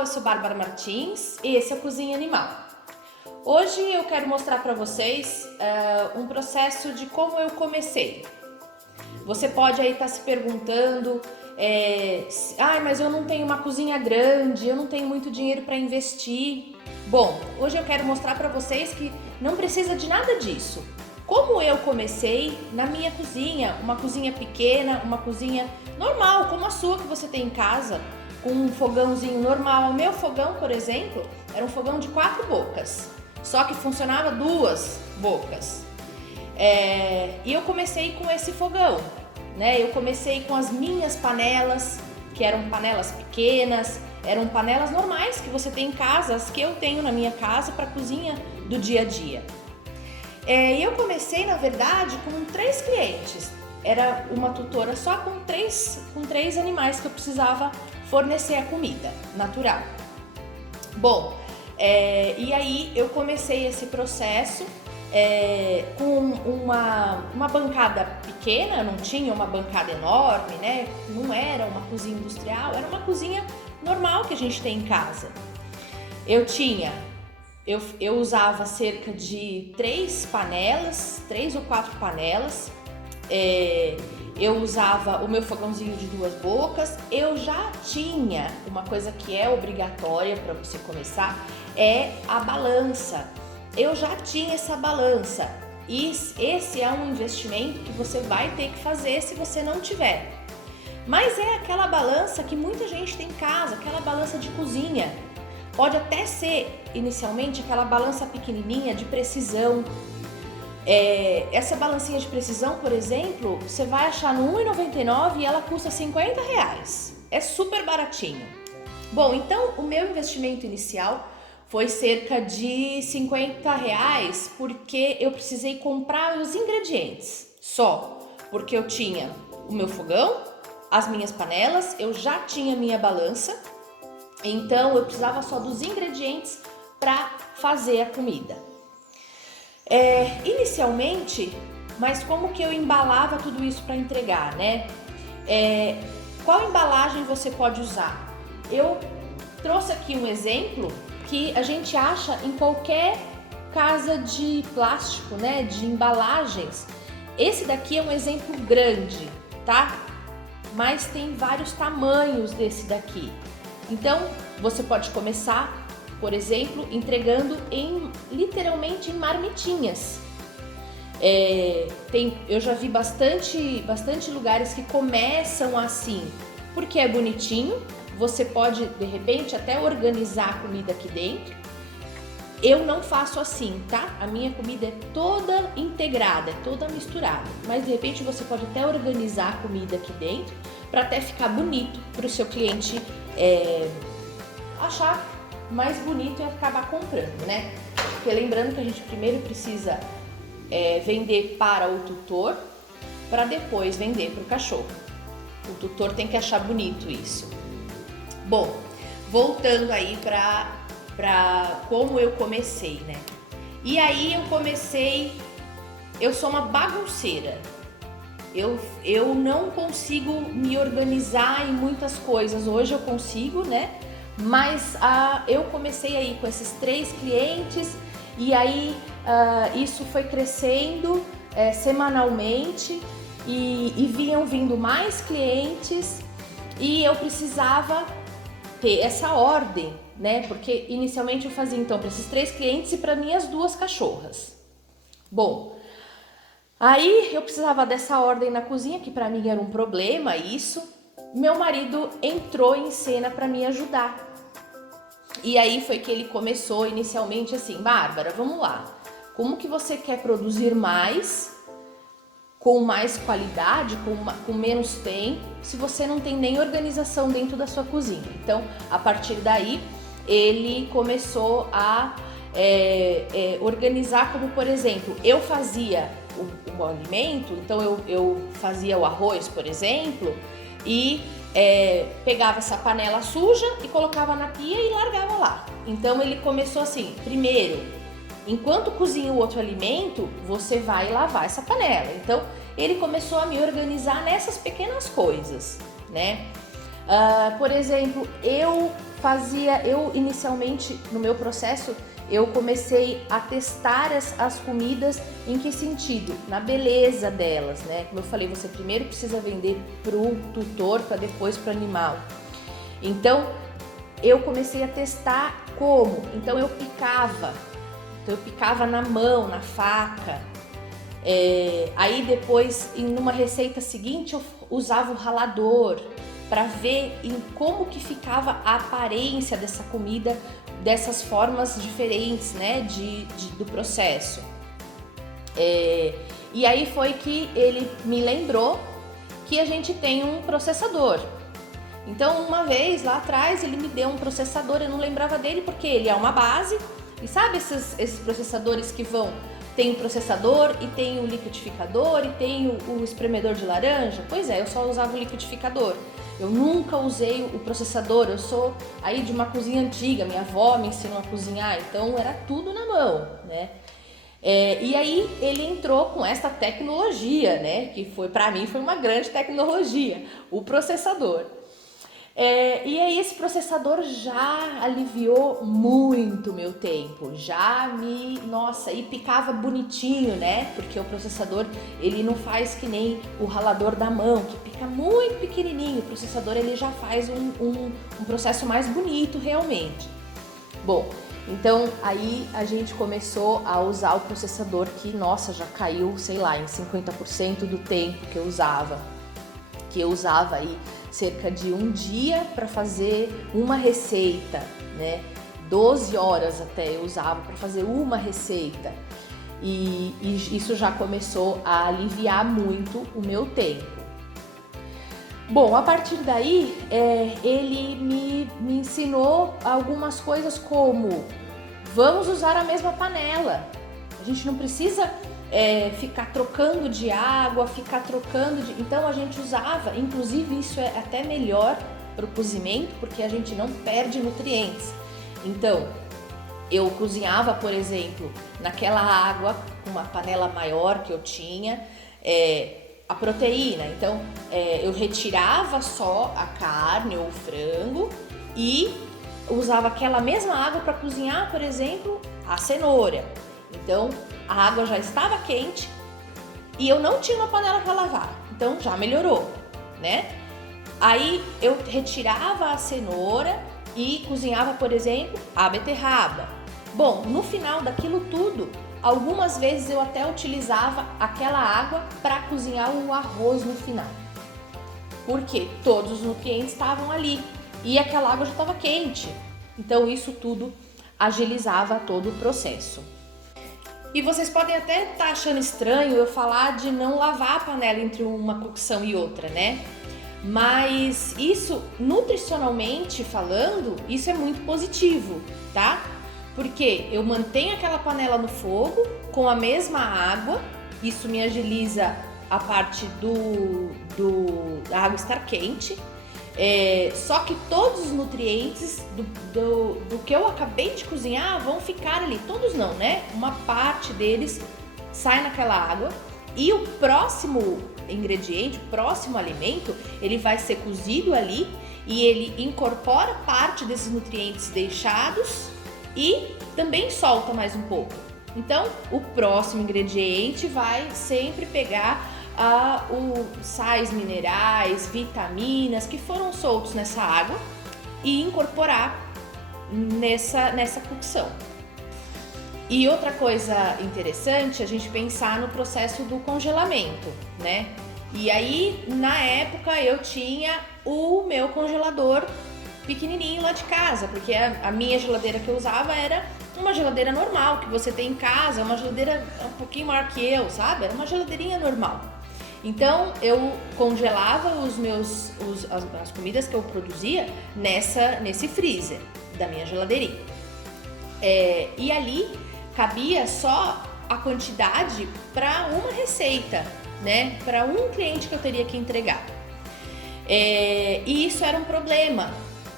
pessoal, eu sou Bárbara Martins e esse é o Cozinha Animal. Hoje eu quero mostrar para vocês um processo de como eu comecei. Você pode aí estar se perguntando, mas eu não tenho uma cozinha grande, eu não tenho muito dinheiro para investir. Bom, hoje eu quero mostrar para vocês que não precisa de nada disso. Como eu comecei na minha cozinha, uma cozinha pequena, uma cozinha normal, como a sua que você tem em casa, com um fogãozinho normal. O meu fogão, por exemplo, era um fogão de 4 bocas, só que funcionava 2 bocas. E eu comecei com esse fogão, né? Eu comecei com as minhas panelas, que eram panelas pequenas, eram panelas normais que você tem em casa, as que eu tenho na minha casa para cozinha do dia a dia. E eu comecei, na verdade, com 3 clientes. Era uma tutora só com três animais que eu precisava fornecer a comida natural. Bom, e aí eu comecei esse processo com uma bancada pequena, eu não tinha uma bancada enorme, né? Não era uma cozinha industrial, era uma cozinha normal que a gente tem em casa. Eu usava cerca de 3 ou 4 panelas. Eu usava o meu fogãozinho de 2 bocas. Eu já tinha uma coisa que é obrigatória para você começar, é a balança. Eu já tinha essa balança. E esse é um investimento que você vai ter que fazer se você não tiver. Mas é aquela balança que muita gente tem em casa, aquela balança de cozinha. Pode até ser, inicialmente, aquela balança pequenininha de precisão. Essa balancinha de precisão, por exemplo, você vai achar no R$1,99 e ela custa R$50. É super baratinho. Bom, então o meu investimento inicial foi cerca de R$50, porque eu precisei comprar os ingredientes só, porque eu tinha o meu fogão, as minhas panelas, eu já tinha minha balança, então eu precisava só dos ingredientes para fazer a comida. Inicialmente, mas como que eu embalava tudo isso para entregar, né? Qual embalagem você pode usar? Eu trouxe aqui um exemplo que a gente acha em qualquer casa de plástico, né? De embalagens. Esse daqui é um exemplo grande, tá? Mas tem vários tamanhos desse daqui. Então, você pode começar, por exemplo, entregando literalmente em marmitinhas. Eu já vi bastante lugares que começam assim, porque é bonitinho. Você pode, de repente, até organizar a comida aqui dentro. Eu não faço assim, tá? A minha comida é toda integrada, é toda misturada. Mas, de repente, você pode até organizar a comida aqui dentro para até ficar bonito para o seu cliente achar mais bonito e acabar comprando, né? Porque lembrando que a gente primeiro precisa vender para o tutor, para depois vender para o cachorro. O tutor tem que achar bonito isso. Bom, voltando aí para como eu comecei, né? E aí eu sou uma bagunceira. Eu não consigo me organizar em muitas coisas. Hoje eu consigo, né? Mas eu comecei aí com esses 3 clientes e aí isso foi crescendo semanalmente e vinham vindo mais clientes e eu precisava ter essa ordem, né? Porque inicialmente eu fazia então para esses 3 clientes e para minhas 2 cachorras. Bom, aí eu precisava dessa ordem na cozinha, que para mim era um problema isso. Meu marido entrou em cena para me ajudar. E aí foi que ele começou inicialmente assim: Bárbara, vamos lá. Como que você quer produzir mais, com mais qualidade, com menos tempo, se você não tem nem organização dentro da sua cozinha? Então, a partir daí, ele começou a organizar, como por exemplo, eu fazia o alimento, então eu fazia o arroz, por exemplo, e pegava essa panela suja e colocava na pia e largava lá. Então ele começou assim: primeiro, enquanto cozinha o outro alimento, você vai lavar essa panela. Então ele começou a me organizar nessas pequenas coisas, né? Por exemplo, eu eu inicialmente, no meu processo, eu comecei a testar as comidas em que sentido? Na beleza delas, né? Como eu falei, você primeiro precisa vender pro tutor para depois pro animal. Então, eu comecei a testar como? Então eu picava na mão, na faca. Aí depois, em uma receita seguinte, eu usava o ralador para ver em como que ficava a aparência dessa comida, dessas formas diferentes, né, do processo. E aí foi que ele me lembrou que a gente tem um processador. Então, uma vez lá atrás, ele me deu um processador, eu não lembrava dele porque ele é uma base. E sabe esses processadores que tem o processador e tem o liquidificador e tem o espremedor de laranja? Pois é, eu só usava o liquidificador. Eu nunca usei o processador, eu sou aí de uma cozinha antiga, minha avó me ensinou a cozinhar, então era tudo na mão, né? E aí ele entrou com essa tecnologia, né? Que para mim foi uma grande tecnologia, o processador. E aí esse processador já aliviou muito meu tempo, e picava bonitinho, né? Porque o processador, ele não faz que nem o ralador da mão, que pica muito pequenininho. O processador, ele já faz um processo mais bonito realmente. Bom, então aí a gente começou a usar o processador que, já caiu, sei lá, em 50% do tempo que eu usava aí cerca de um dia para fazer uma receita, né? 12 horas até eu usava para fazer uma receita. E isso já começou a aliviar muito o meu tempo. Bom, a partir daí, ele me ensinou algumas coisas como: vamos usar a mesma panela. A gente não precisa ficar trocando de água, Então a gente usava, inclusive isso é até melhor para o cozimento, porque a gente não perde nutrientes. Então, eu cozinhava, por exemplo, naquela água, uma panela maior que eu tinha, a proteína. Então, eu retirava só a carne ou o frango e usava aquela mesma água para cozinhar, por exemplo, a cenoura. Então, a água já estava quente e eu não tinha uma panela para lavar, então já melhorou, né? Aí eu retirava a cenoura e cozinhava, por exemplo, a beterraba. Bom, no final daquilo tudo, algumas vezes eu até utilizava aquela água para cozinhar o arroz no final, porque todos os nutrientes estavam ali e aquela água já estava quente. Então isso tudo agilizava todo o processo. E vocês podem até estar achando estranho eu falar de não lavar a panela entre uma cocção e outra, né? Mas isso, nutricionalmente falando, isso é muito positivo, tá? Porque eu mantenho aquela panela no fogo com a mesma água, isso me agiliza a parte da água estar quente. Só que todos os nutrientes do que eu acabei de cozinhar vão ficar ali, todos não, né? Uma parte deles sai naquela água e o próximo ingrediente, o próximo alimento, ele vai ser cozido ali e ele incorpora parte desses nutrientes deixados e também solta mais um pouco. Então, o próximo ingrediente vai sempre pegar sais minerais, vitaminas que foram soltos nessa água e incorporar nessa cocção. E outra coisa interessante, a gente pensar no processo do congelamento, né? E aí, na época, eu tinha o meu congelador pequenininho lá de casa, porque a minha geladeira que eu usava era uma geladeira normal que você tem em casa, uma geladeira um pouquinho maior que eu, sabe? Era uma geladeirinha normal. Então eu congelava as comidas que eu produzia nesse freezer da minha geladeirinha. E ali cabia só a quantidade para uma receita, né? Para um cliente que eu teria que entregar. E isso era um problema,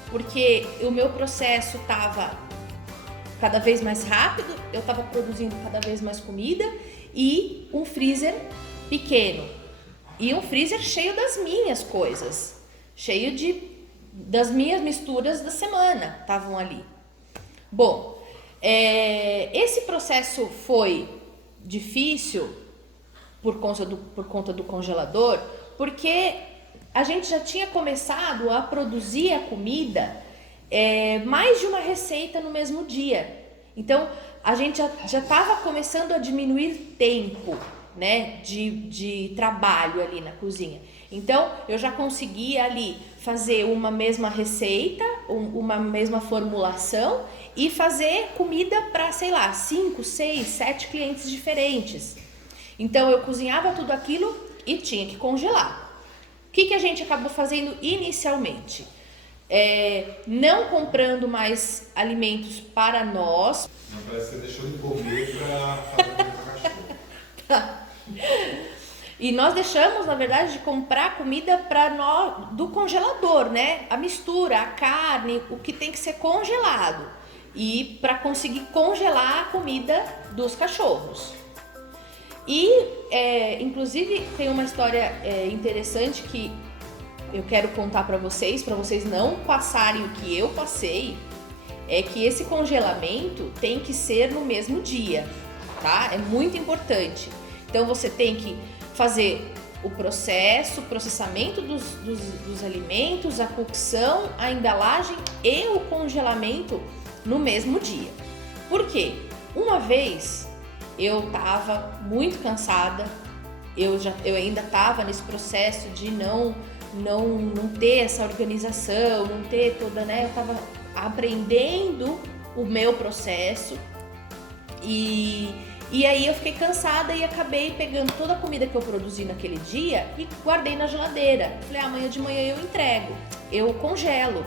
porque o meu processo estava cada vez mais rápido, eu estava produzindo cada vez mais comida e um freezer pequeno. E um freezer cheio das minhas coisas, cheio de das minhas misturas da semana estavam ali. Bom, esse processo foi difícil por conta do congelador, porque a gente já tinha começado a produzir a comida, mais de uma receita no mesmo dia. Então, a gente já estava começando a diminuir tempo, né, de trabalho ali na cozinha. Então, eu já conseguia ali fazer uma mesma receita, uma mesma formulação e fazer comida para, sei lá, 5, 6, 7 clientes diferentes. Então, eu cozinhava tudo aquilo e tinha que congelar. O que a gente acabou fazendo inicialmente? Não comprando mais alimentos para nós. Não, parece que você deixou de comer para fazer comida para cachorro. E nós deixamos, na verdade, de comprar comida para nós do congelador, né? A mistura, a carne, o que tem que ser congelado. E para conseguir congelar a comida dos cachorros. E, inclusive, tem uma história interessante que eu quero contar para vocês não passarem o que eu passei. É que esse congelamento tem que ser no mesmo dia, tá? É muito importante. Então, você tem que fazer o processamento dos alimentos, a cocção, a embalagem e o congelamento no mesmo dia. Por quê? Uma vez eu estava muito cansada, eu ainda estava nesse processo de não ter essa organização, não ter toda, né? Eu estava aprendendo o meu processo e aí eu fiquei cansada e acabei pegando toda a comida que eu produzi naquele dia e guardei na geladeira. Falei, amanhã de manhã eu entrego, eu congelo.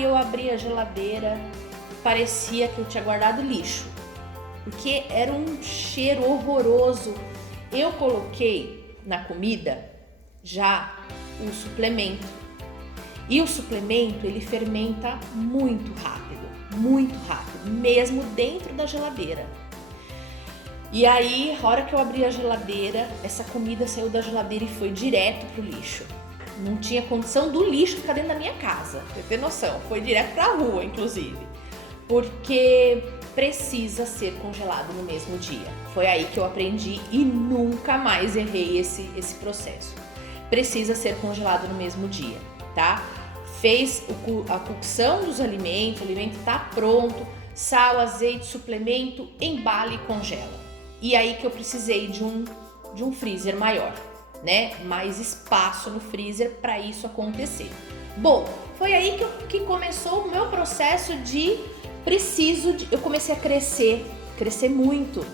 Eu abri a geladeira, parecia que eu tinha guardado lixo, porque era um cheiro horroroso. Eu coloquei na comida já um suplemento. E o suplemento, ele fermenta muito rápido, mesmo dentro da geladeira. E aí, a hora que eu abri a geladeira, essa comida saiu da geladeira e foi direto pro lixo. Não tinha condição do lixo ficar dentro da minha casa, pra ter noção. Foi direto pra rua, inclusive. Porque precisa ser congelado no mesmo dia. Foi aí que eu aprendi e nunca mais errei esse processo. Precisa ser congelado no mesmo dia, tá? Fez a cocção dos alimentos, o alimento tá pronto, sal, azeite, suplemento, embala e congela. E aí que eu precisei de um freezer maior, né? Mais espaço no freezer para isso acontecer. Bom, foi aí que começou o meu processo de eu comecei a crescer muito.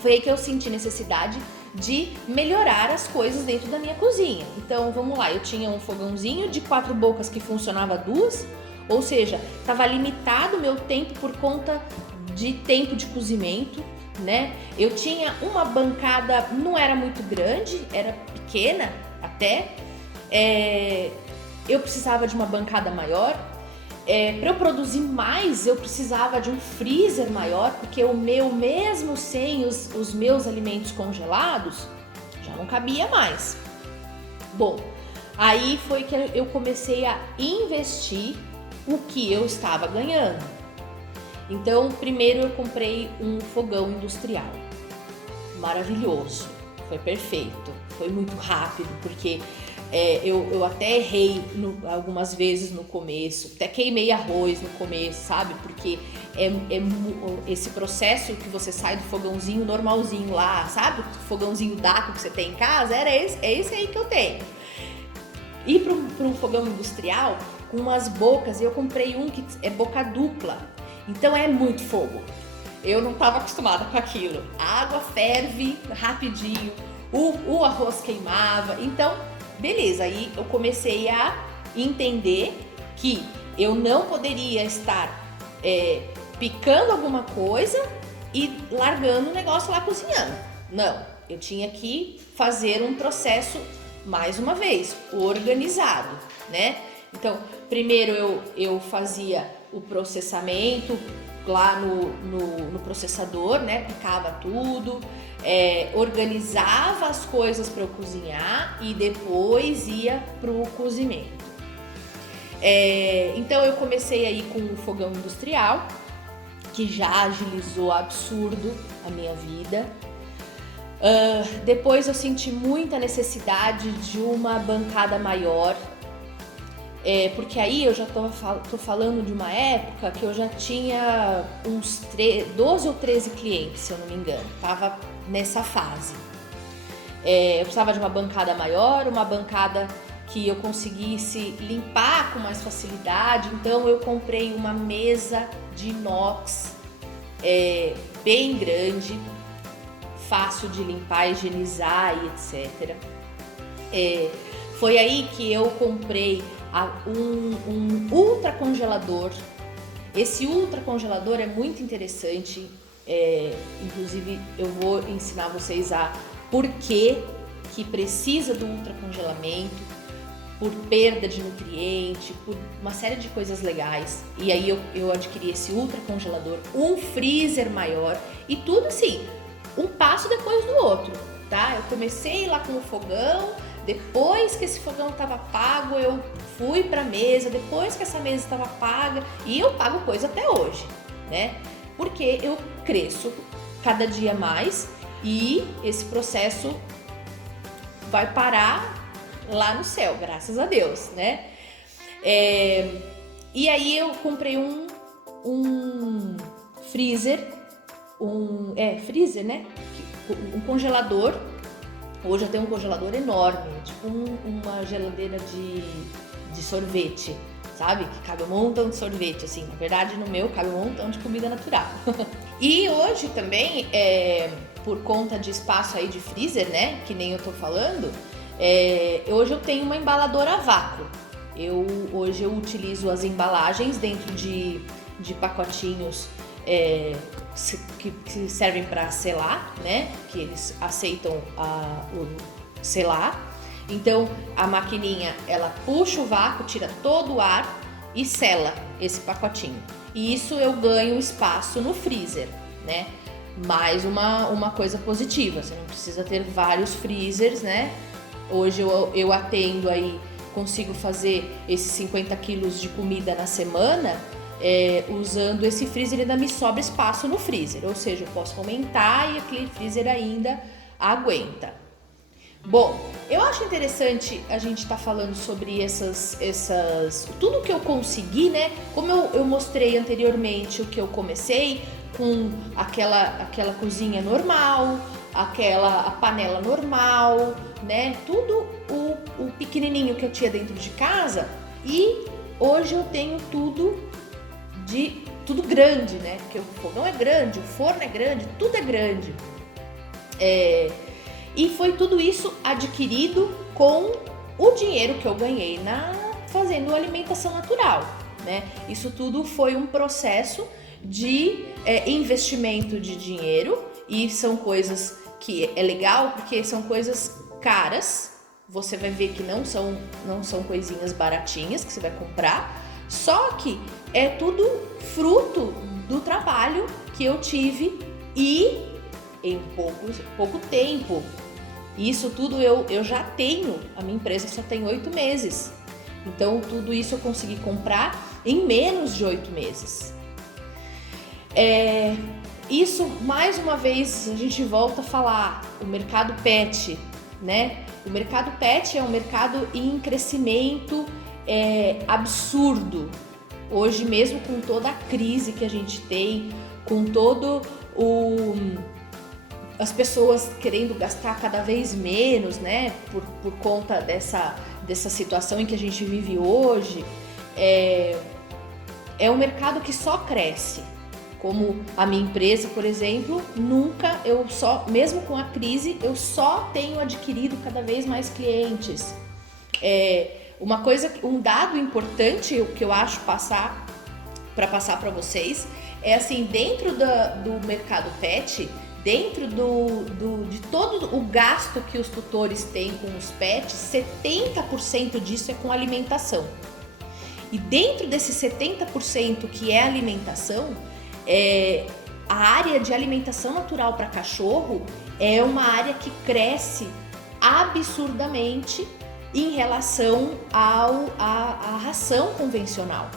Foi aí que eu senti necessidade de melhorar as coisas dentro da minha cozinha. Então, vamos lá, eu tinha um fogãozinho de 4 bocas que funcionava 2, ou seja, estava limitado o meu tempo por conta de tempo de cozimento, né? Eu tinha uma bancada, não era muito grande, era pequena até, eu precisava de uma bancada maior. Para eu produzir mais, eu precisava de um freezer maior, porque o meu, mesmo sem os meus alimentos congelados, já não cabia mais. Bom, aí foi que eu comecei a investir o que eu estava ganhando. Então, primeiro eu comprei um fogão industrial. Maravilhoso, foi perfeito, foi muito rápido, porque eu até errei algumas vezes no começo, até queimei arroz no começo, sabe? Porque esse processo que você sai do fogãozinho normalzinho lá, sabe? O fogãozinho Daco que você tem em casa, é esse aí que eu tenho. E para um fogão industrial, com umas bocas, eu comprei um que é boca dupla, então é muito fogo. Eu não estava acostumada com aquilo. A água ferve rapidinho, o arroz queimava, então beleza, aí eu comecei a entender que eu não poderia estar picando alguma coisa e largando o negócio lá cozinhando. Não, eu tinha que fazer um processo, mais uma vez, organizado, né? Então, primeiro eu fazia o processamento lá no processador, né? Picava tudo, organizava as coisas para eu cozinhar e depois ia pro cozimento. Então eu comecei aí com o fogão industrial, que já agilizou absurdo a minha vida. Depois eu senti muita necessidade de uma bancada maior, porque aí eu já tô falando de uma época que eu já tinha uns 12 ou 13 clientes, se eu não me engano, tava nessa fase. Eu precisava de uma bancada maior, uma bancada que eu conseguisse limpar com mais facilidade, então eu comprei uma mesa de inox bem grande, fácil de limpar, higienizar e etc. Foi aí que eu comprei um ultra congelador. Esse ultra congelador é muito interessante, inclusive eu vou ensinar vocês por que precisa do ultra congelamento, por perda de nutriente, por uma série de coisas legais. E aí eu adquiri esse ultra congelador, um freezer maior e tudo assim, um passo depois do outro, tá? Eu comecei lá com o fogão, depois que esse fogão estava pago, eu fui para a mesa, depois que essa mesa estava paga, e eu pago coisa até hoje, né? Porque eu cresço cada dia mais e esse processo vai parar lá no céu, graças a Deus, né? E aí eu comprei um freezer, freezer, né? Um congelador. Hoje eu tenho um congelador enorme, tipo uma geladeira de sorvete, sabe? Que cabe um montão de sorvete, assim. Na verdade, no meu cabe um montão de comida natural. E hoje também, por conta de espaço aí de freezer, né? Que nem eu tô falando, hoje eu tenho uma embaladora a vácuo. Hoje eu utilizo as embalagens dentro de pacotinhos que servem para selar, né? Que eles aceitam o selar. Então a maquininha ela puxa o vácuo, tira todo o ar e sela esse pacotinho. E isso eu ganho espaço no freezer, né? Mais uma coisa positiva, você não precisa ter vários freezers, né? Hoje eu atendo aí, consigo fazer esses 50 quilos de comida na semana, usando esse freezer, ainda me sobra espaço no freezer, ou seja, eu posso aumentar e aquele freezer ainda aguenta. Bom, eu acho interessante a gente estar falando sobre tudo que eu consegui, né? Como eu mostrei anteriormente o que eu comecei com aquela cozinha normal, a panela normal, né? Tudo o pequenininho que eu tinha dentro de casa, e hoje eu tenho tudo grande, né? Porque o fogão é grande, o forno é grande, tudo é grande. E foi tudo isso adquirido com o dinheiro que eu ganhei fazendo alimentação natural, né? Isso tudo foi um processo de investimento de dinheiro, e são coisas que é legal porque são coisas caras. Você vai ver que não são coisinhas baratinhas que você vai comprar, só que é tudo fruto do trabalho que eu tive e em pouco tempo. Isso tudo eu já tenho, a minha empresa só tem 8 meses. Então tudo isso eu consegui comprar em menos de 8 meses. Isso, mais uma vez, a gente volta a falar, o mercado pet, né? O mercado pet é um mercado em crescimento absurdo. Hoje, mesmo com toda a crise que a gente tem, com todo as pessoas querendo gastar cada vez menos, né? Por conta dessa situação em que a gente vive hoje, é um mercado que só cresce. Como a minha empresa, por exemplo, mesmo com a crise, eu só tenho adquirido cada vez mais clientes. Um dado importante que eu acho passar para vocês é assim, dentro do mercado pet, dentro de todo o gasto que os tutores têm com os pets, 70% disso é com alimentação. E dentro desse 70% que é alimentação, a área de alimentação natural para cachorro é uma área que cresce absurdamente em relação à ração convencional.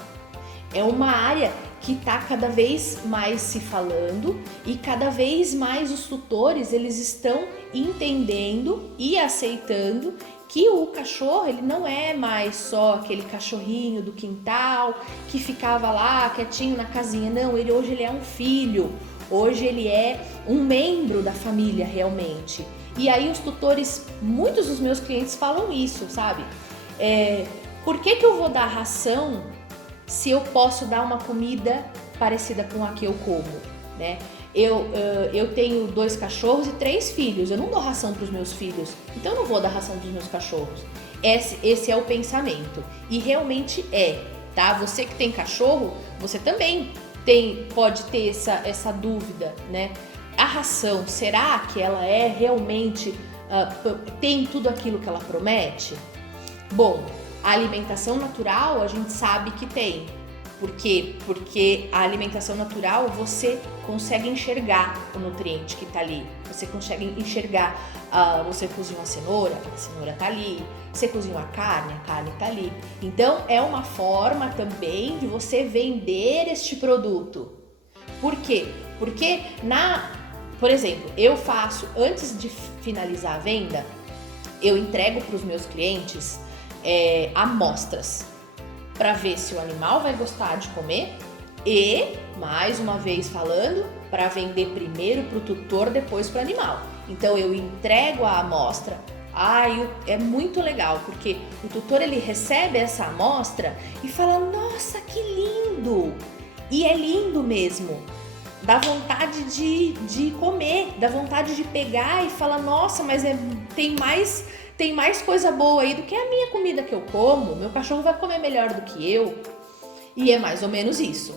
É uma área que está cada vez mais se falando e cada vez mais os tutores eles estão entendendo e aceitando que o cachorro ele não é mais só aquele cachorrinho do quintal que ficava lá quietinho na casinha, não, hoje ele é um filho, hoje ele é um membro da família realmente. E aí os tutores, muitos dos meus clientes falam isso, sabe? Por que eu vou dar ração se eu posso dar uma comida parecida com a que eu como, né? Eu tenho 2 cachorros e 3 filhos, eu não dou ração para os meus filhos, então eu não vou dar ração para os meus cachorros. Esse é o pensamento, e realmente tá? Você que tem cachorro, você também pode ter essa dúvida, né? A ração, será que ela é realmente, tem tudo aquilo que ela promete? Bom, a alimentação natural a gente sabe que tem. Por quê? Porque a alimentação natural você consegue enxergar o nutriente que está ali. Você consegue enxergar, você cozinha a cenoura está ali. Você cozinha a carne está ali. Então é uma forma também de você vender este produto. Por quê? Porque por exemplo, eu faço, antes de finalizar a venda, eu entrego para os meus clientes amostras para ver se o animal vai gostar de comer e, mais uma vez falando, para vender primeiro para o tutor, depois para o animal. Então eu entrego a amostra. É muito legal, porque o tutor ele recebe essa amostra e fala, nossa, que lindo! E é lindo mesmo. Dá vontade de comer, dá vontade de pegar e falar, nossa, mas tem mais coisa boa aí do que a minha comida que eu como, meu cachorro vai comer melhor do que eu. E é mais ou menos isso,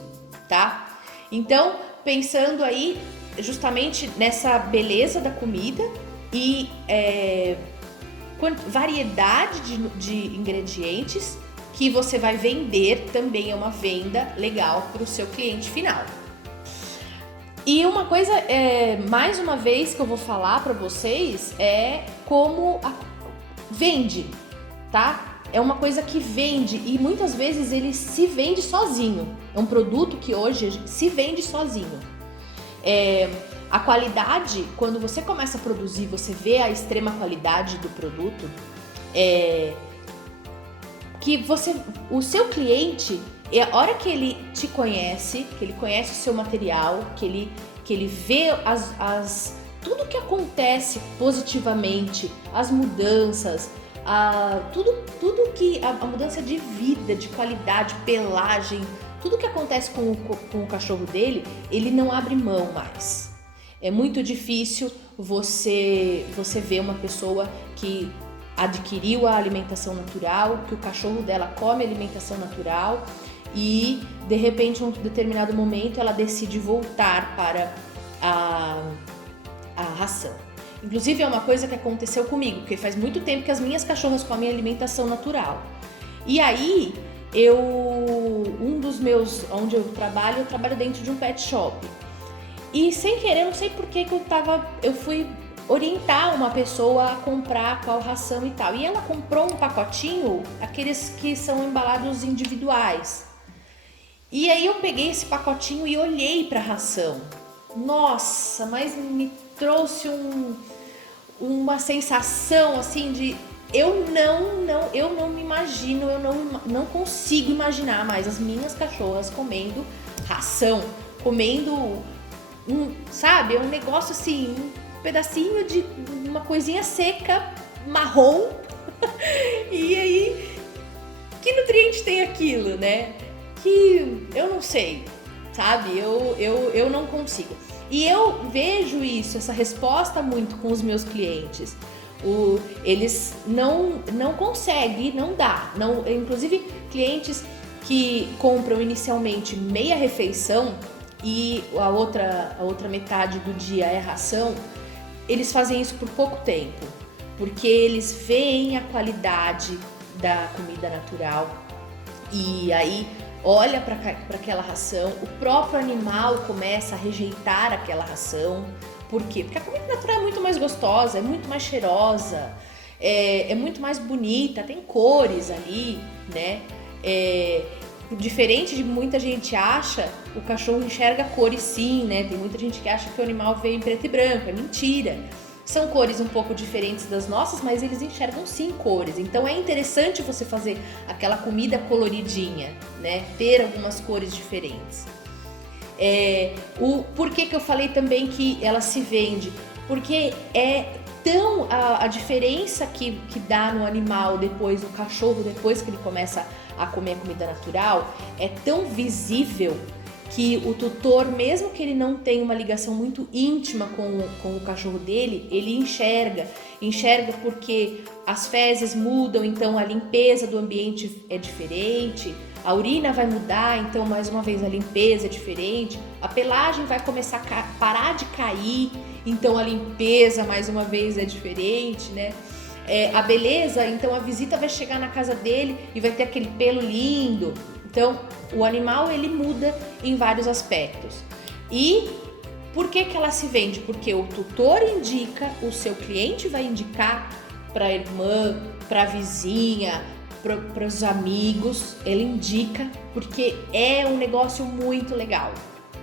tá? Então, pensando aí justamente nessa beleza da comida e variedade de ingredientes que você vai vender, também é uma venda legal para o seu cliente final. E uma coisa, mais uma vez que eu vou falar para vocês, é como vende, tá? É uma coisa que vende e muitas vezes ele se vende sozinho. É um produto que hoje se vende sozinho. A qualidade, quando você começa a produzir, você vê a extrema qualidade do produto, o seu cliente, a hora que ele te conhece, que ele conhece o seu material, que ele vê tudo que acontece positivamente, as mudanças, tudo que a mudança de vida, de qualidade, pelagem, tudo que acontece com o cachorro dele, ele não abre mão mais. É muito difícil você ver uma pessoa que adquiriu a alimentação natural, que o cachorro dela come alimentação natural e de repente em um determinado momento ela decide voltar para a ração. Inclusive é uma coisa que aconteceu comigo, porque faz muito tempo que as minhas cachorras comem alimentação natural. E aí um dos meus, onde eu trabalho dentro de um pet shop. E sem querer, não sei por que eu fui orientar uma pessoa a comprar qual ração e tal. E ela comprou um pacotinho, aqueles que são embalados individuais. E aí eu peguei esse pacotinho e olhei para a ração. Nossa, mas me trouxe uma sensação assim de eu não me imagino, eu não consigo imaginar mais as minhas cachorras comendo ração, comendo sabe, um negócio assim, um pedacinho de uma coisinha seca, marrom. E aí, que nutriente tem aquilo, né? Que eu não sei, sabe? Eu não consigo. E eu vejo isso, essa resposta muito com os meus clientes. Eles não conseguem, não dá. Inclusive, clientes que compram inicialmente meia refeição e a outra metade do dia é ração, eles fazem isso por pouco tempo, porque eles veem a qualidade da comida natural e aí olha para aquela ração, o próprio animal começa a rejeitar aquela ração. Por quê? Porque a comida natural é muito mais gostosa, é muito mais cheirosa, é muito mais bonita, tem cores ali, né? Diferente de muita gente acha, o cachorro enxerga cores sim, né? Tem muita gente que acha que o animal veio em preto e branco, é mentira. São cores um pouco diferentes das nossas, mas eles enxergam sim cores. Então é interessante você fazer aquela comida coloridinha, né? Ter algumas cores diferentes. Por que eu falei também que ela se vende? Porque é tão a diferença que dá no animal depois, no cachorro, depois que ele começa a comer a comida natural, é tão visível que o tutor, mesmo que ele não tenha uma ligação muito íntima com o cachorro dele, ele enxerga porque as fezes mudam, então a limpeza do ambiente é diferente, a urina vai mudar, então mais uma vez a limpeza é diferente, a pelagem vai começar a parar de cair, então a limpeza mais uma vez é diferente, né? A beleza, então a visita vai chegar na casa dele e vai ter aquele pelo lindo. Então, o animal ele muda em vários aspectos. E por que ela se vende? Porque o tutor indica, o seu cliente vai indicar para a irmã, para a vizinha, para os amigos, ele indica porque é um negócio muito legal.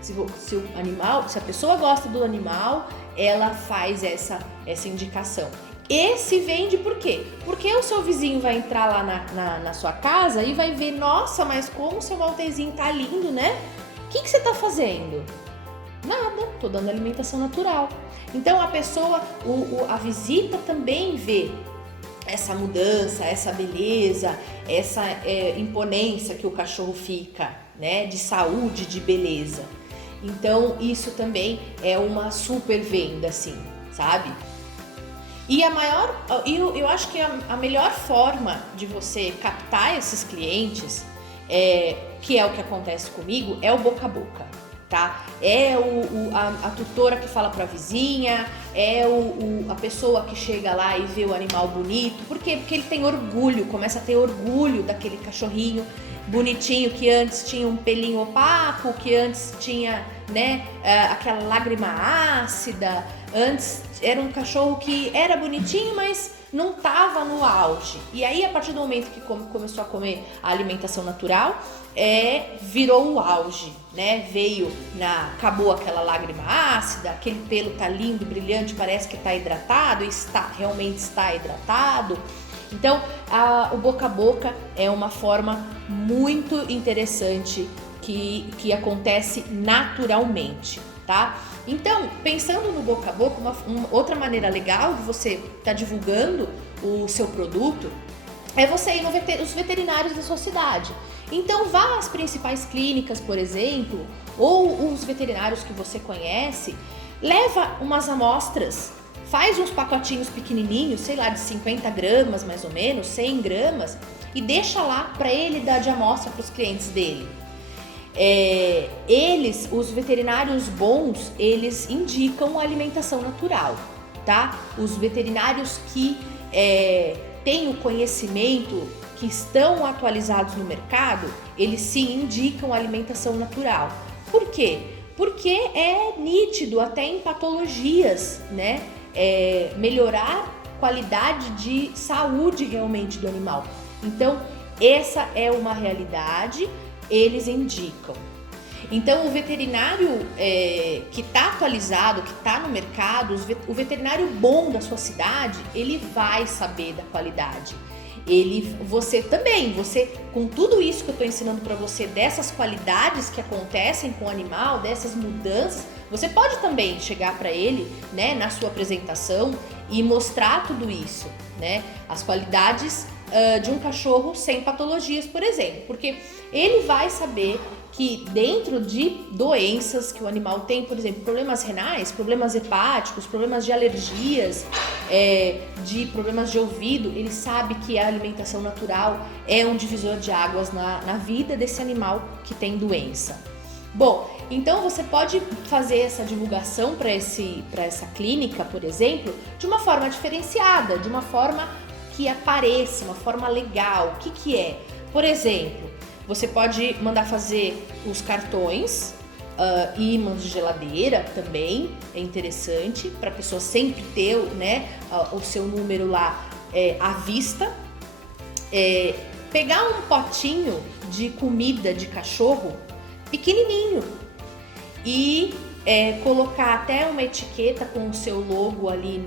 Se a pessoa gosta do animal, ela faz essa indicação. E se vende por quê? Porque o seu vizinho vai entrar lá na sua casa e vai ver, nossa, mas como o seu maltezinho tá lindo, né? O que você tá fazendo? Nada, tô dando alimentação natural. Então a pessoa, a visita também vê essa mudança, essa beleza, essa imponência que o cachorro fica, né? De saúde, de beleza. Então isso também é uma super venda, assim, sabe? E eu acho que a melhor forma de você captar esses clientes, que é o que acontece comigo, é o boca a boca, tá? É a tutora que fala pra vizinha, a pessoa que chega lá e vê o animal bonito. Por quê? Porque ele tem orgulho, começa a ter orgulho daquele cachorrinho bonitinho que antes tinha um pelinho opaco, que antes tinha, né, aquela lágrima ácida. Antes era um cachorro que era bonitinho, mas não estava no auge. E aí, a partir do momento que começou a comer a alimentação natural, virou o auge, né? Acabou aquela lágrima ácida, aquele pelo tá lindo, brilhante, parece que tá hidratado, realmente está hidratado. Então, o boca a boca é uma forma muito interessante que acontece naturalmente, tá? Então, pensando no boca a boca, uma outra maneira legal de você estar divulgando o seu produto é você ir nos veterinários da sua cidade. Então, vá às principais clínicas, por exemplo, ou os veterinários que você conhece, leva umas amostras, faz uns pacotinhos pequenininhos, sei lá, de 50 gramas mais ou menos, 100 gramas, e deixa lá para ele dar de amostra para os clientes dele. Os veterinários bons, eles indicam a alimentação natural, tá? Os veterinários que têm o conhecimento, que estão atualizados no mercado, eles sim indicam a alimentação natural. Por quê? Porque é nítido até em patologias, né? Melhorar a qualidade de saúde realmente do animal. Então, essa é uma realidade. Eles indicam. Então, o veterinário que está atualizado, que está no mercado, o veterinário bom da sua cidade, ele vai saber da qualidade. Você com tudo isso que eu estou ensinando para você, dessas qualidades que acontecem com o animal, dessas mudanças, você pode também chegar para ele, né, na sua apresentação e mostrar tudo isso, né? As qualidades de um cachorro sem patologias, por exemplo, porque ele vai saber que dentro de doenças que o animal tem, por exemplo, problemas renais, problemas hepáticos, problemas de alergias, de problemas de ouvido, ele sabe que a alimentação natural é um divisor de águas na vida desse animal que tem doença. Bom, então você pode fazer essa divulgação para essa clínica, por exemplo, de uma forma diferenciada, de uma forma que apareça, uma forma legal. O que é? Por exemplo, você pode mandar fazer os cartões ímãs de geladeira também é interessante para a pessoa sempre ter, né, o seu número lá à vista. Pegar um potinho de comida de cachorro pequenininho e colocar até uma etiqueta com o seu logo ali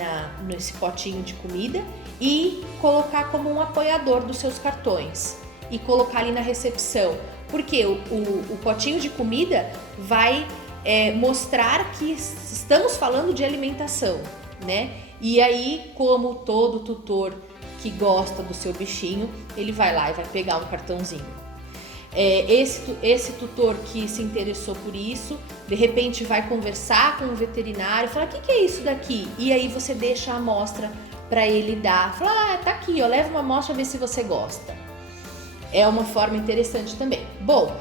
nesse potinho de comida e colocar como um apoiador dos seus cartões e colocar ali na recepção, porque o potinho de comida vai mostrar que estamos falando de alimentação, né? E aí, como todo tutor que gosta do seu bichinho, ele vai lá e vai pegar um cartãozinho. Esse tutor que se interessou por isso, de repente vai conversar com o veterinário, falar: o que é isso daqui? E aí você deixa a amostra para ele dar, fala: tá aqui, ó, leva uma amostra, ver se você gosta. É uma forma interessante também. Bom,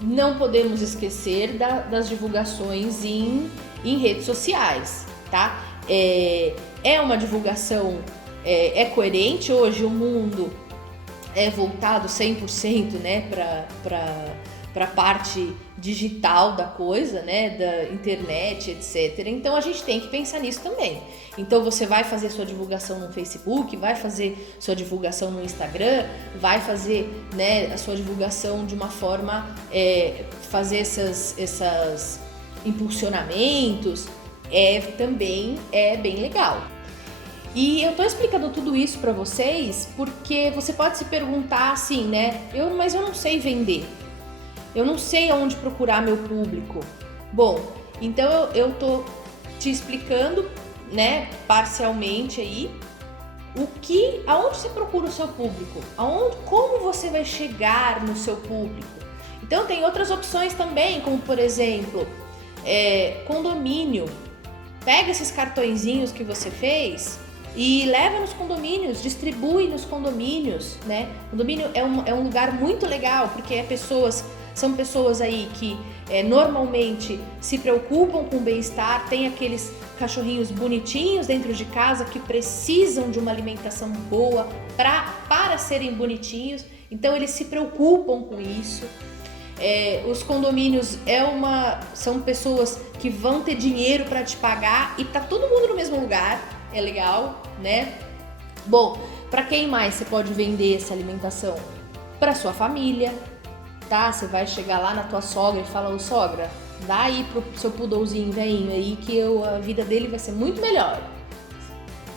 não podemos esquecer das divulgações em redes sociais, tá? É uma divulgação coerente. Hoje o mundo é voltado 100%, né, para a parte digital da coisa, né, da internet, etc. Então a gente tem que pensar nisso também. Então você vai fazer sua divulgação no Facebook, vai fazer sua divulgação no Instagram, vai fazer, né, a sua divulgação de uma forma, fazer esses impulsionamentos, também é bem legal. E eu tô explicando tudo isso pra vocês porque você pode se perguntar assim, né? Mas eu não sei vender. Eu não sei aonde procurar meu público. Bom, então eu tô te explicando, né, parcialmente aí, aonde você procura o seu público, como você vai chegar no seu público. Então tem outras opções também, como por exemplo, condomínio. Pega esses cartõezinhos que você fez e leva nos condomínios, distribui nos condomínios, né? Condomínio é um lugar muito legal, porque são pessoas aí que normalmente se preocupam com o bem-estar, tem aqueles cachorrinhos bonitinhos dentro de casa que precisam de uma alimentação boa para serem bonitinhos, então eles se preocupam com isso. Os condomínios são pessoas que vão ter dinheiro para te pagar e tá todo mundo no mesmo lugar. É legal, né? Bom, para quem mais você pode vender essa alimentação? Para sua família, tá? Você vai chegar lá na tua sogra e fala: ô sogra, dá aí pro seu poodlezinho velhinho aí que a vida dele vai ser muito melhor.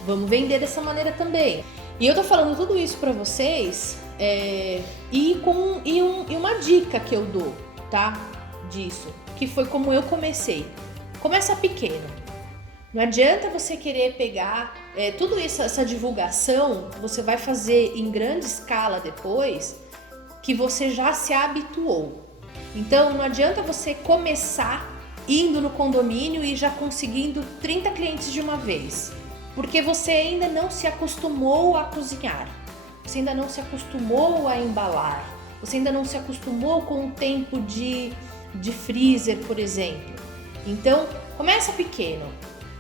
Vamos vender dessa maneira também. E eu tô falando tudo isso para vocês e uma dica que eu dou, tá? Disso, que foi como eu comecei. Começa pequeno. Não adianta você querer pegar tudo isso, essa divulgação, você vai fazer em grande escala depois que você já se habituou. Então não adianta você começar indo no condomínio e já conseguindo 30 clientes de uma vez, porque você ainda não se acostumou a cozinhar, você ainda não se acostumou a embalar, você ainda não se acostumou com o tempo de freezer, por exemplo. Então começa pequeno.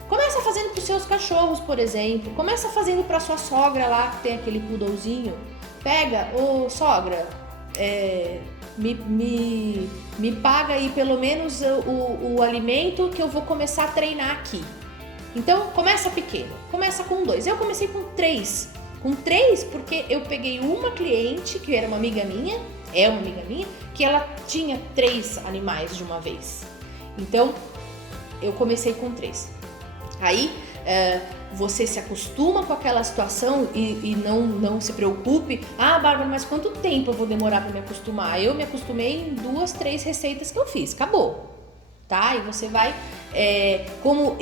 Começa fazendo para os seus cachorros, por exemplo. Começa fazendo para sua sogra lá, que tem aquele poodlezinho. Pega, ô sogra, me paga aí pelo menos o alimento que eu vou começar a treinar aqui. Então, começa pequeno. Começa com 2. Eu comecei com 3. Com 3 porque eu peguei uma cliente, que era uma amiga minha, que ela tinha 3 animais de uma vez. Então, eu comecei com 3. Aí você se acostuma com aquela situação e não se preocupe. Ah, Bárbara, mas quanto tempo eu vou demorar para me acostumar? Eu me acostumei em 2, 3 receitas que eu fiz, acabou, tá? E você vai, como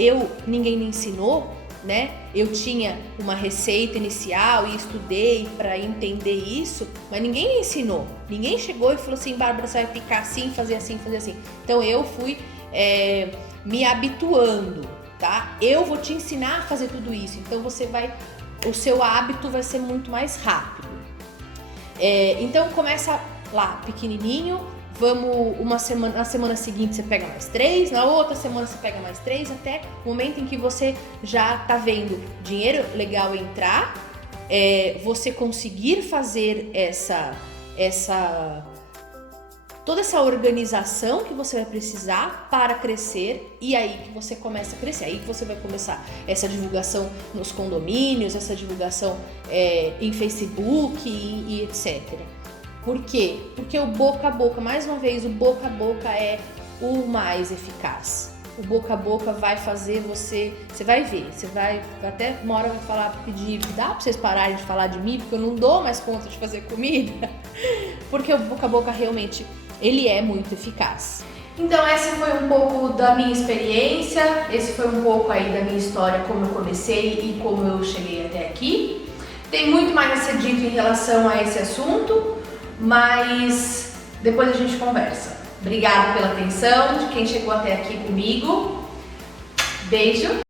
ninguém me ensinou, né? Eu tinha uma receita inicial e estudei para entender isso, mas ninguém me ensinou. Ninguém chegou e falou assim: Bárbara, você vai picar assim, fazer assim, fazer assim. Então eu fui me habituando. Tá? Eu vou te ensinar a fazer tudo isso, então o seu hábito vai ser muito mais rápido. Então começa lá pequenininho, na semana seguinte você pega mais 3, na outra semana você pega mais 3, até o momento em que você já tá vendo dinheiro legal entrar, você conseguir fazer toda essa organização que você vai precisar para crescer, e aí que você começa a crescer, aí que você vai começar essa divulgação nos condomínios, essa divulgação em Facebook e etc. Por quê? Porque o boca a boca, mais uma vez, o boca a boca é o mais eficaz. O boca a boca vai fazer você vai ver, você vai, até uma hora vai falar, pedir, dá pra vocês pararem de falar de mim, porque eu não dou mais conta de fazer comida, porque o boca a boca realmente, ele é muito eficaz. Então esse foi um pouco da minha experiência, esse foi um pouco aí da minha história, como eu comecei e como eu cheguei até aqui. Tem muito mais a ser dito em relação a esse assunto, mas depois a gente conversa. Obrigada pela atenção de quem chegou até aqui comigo. Beijo!